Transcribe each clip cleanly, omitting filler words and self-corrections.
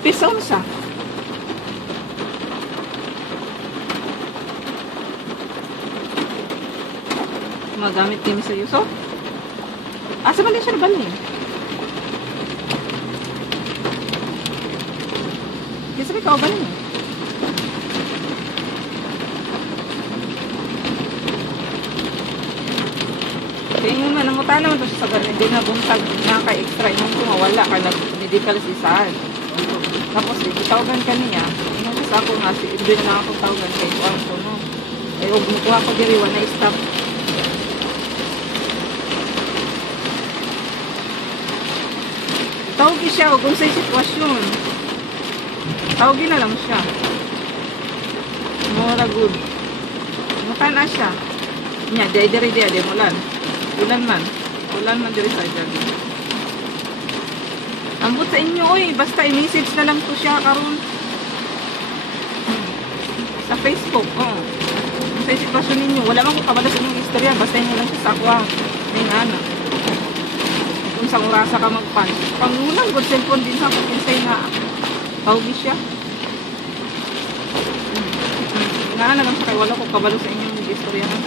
Space sa. Magamit kami sa yuso. Asa man din siya naban eh. Kasi may kauban eh. Kaya yun man, nangutan naman ito siya sa garin. Hindi na buntag nakaka-extra yung kumawala ka na medical sisahan. Tapos, itawagan ka niya. Inagos ako nga, hindi na ako tawagan kay Juan ko, no? Ay, huwag mukuha ko diri, na stop. Tawagin siya, huwag unsay sitwasyon. Tawagin na lang siya. Mura good. Mutan na siya. Nya, day-day day mulan. Ulan man diri sa dyan. Ambot sa inyo, oy. Basta i-message na lang to siya karon sa Facebook, oh. Sa sitwasyon ninyo, wala man ko kabala sa inyong istorya. Basta inyo lang siya sa akwa. May nga kung sa orasa ka magpan. Pangulang, good cellphone din sa kinsay na tawagin siya. Nga na lang siya kay wala ko kabalo sa inyong istorya na.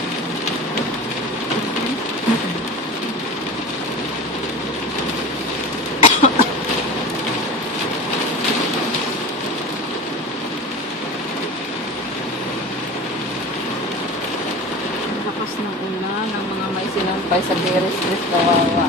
Lakas ng ulan ng mga may sinampay sa Beres kawawa.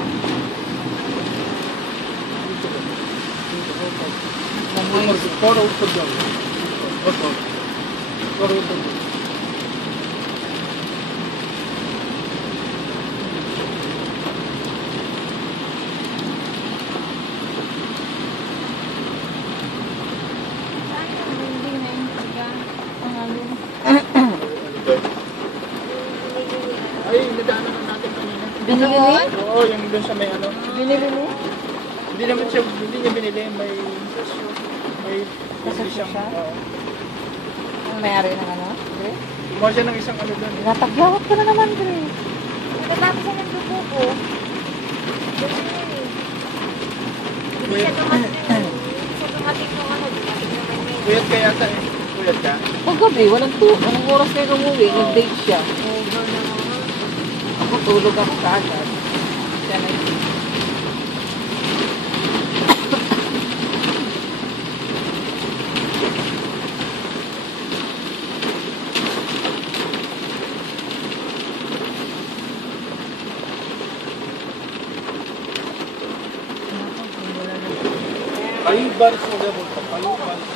Ay, nadaanan natin kanina. Binili mo? Oo, yung doon sa may ano. Binili mo? Hindi naman siya, hindi niya binili. May Kasasya siya? Oo. Ang mayari ng ano? Dre? Kumuha siya ng isang ano doon. Natagyawat ka na naman, Dre. Nagkakami siya ng dugo ko. Hindi siya dumating nung ano, dumating naman ngayon. Kuyat ka yata eh. Kuyat ka? Paggabi, walang anong oras kayo umuwi? Nag-date siya. Over na mga. Ako tulog ako kaagad. Siya na yun. Ay, baris mo gabon. Ay, baris.